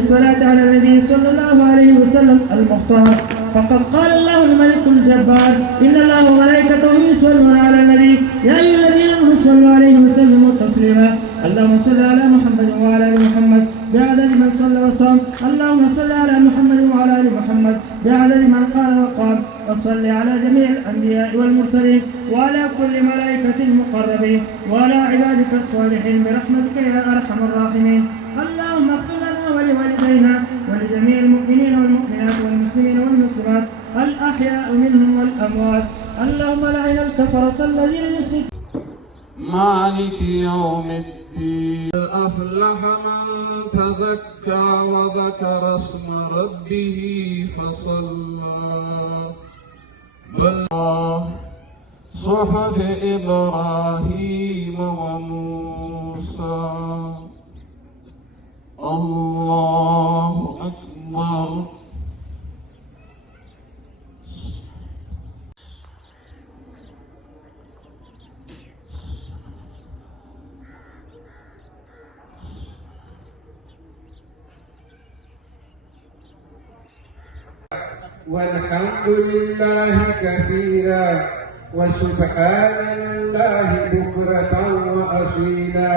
بالصلاة على النبي صلى الله عليه وسلم المختار. فقد قال الله الملك الجبار: إن الله وملائكته يصلون على النبي يا أيها الذين آمنوا صلوا عليه وسلموا تسليما. اللهم صل على محمد وعلى آل محمد بعدد من صلى وصام. اللهم صل على محمد وعلى آل محمد بعدد من قال وقام. وصل على جميع الأنبياء والمرسلين وعلى كل ملائكة المقربين وعلى عبادك الصالحين برحمتك يا أرحم الراحمين. اللهم اغفر لنا ولوالدينا ولجميع المؤمنين والمؤمنات والمسلمين والمسلمات الأحياء منهم والأموات. اللهم لعن الكفرة الذين يشركون. مالك يوم الدين. أفلح من تزكى وذكر اسم ربه فصلى. بل صحف إبراهيم وموسى. الله أكبر. والحمد لله كثيرا وسبحان الله بكرة وأصيلا.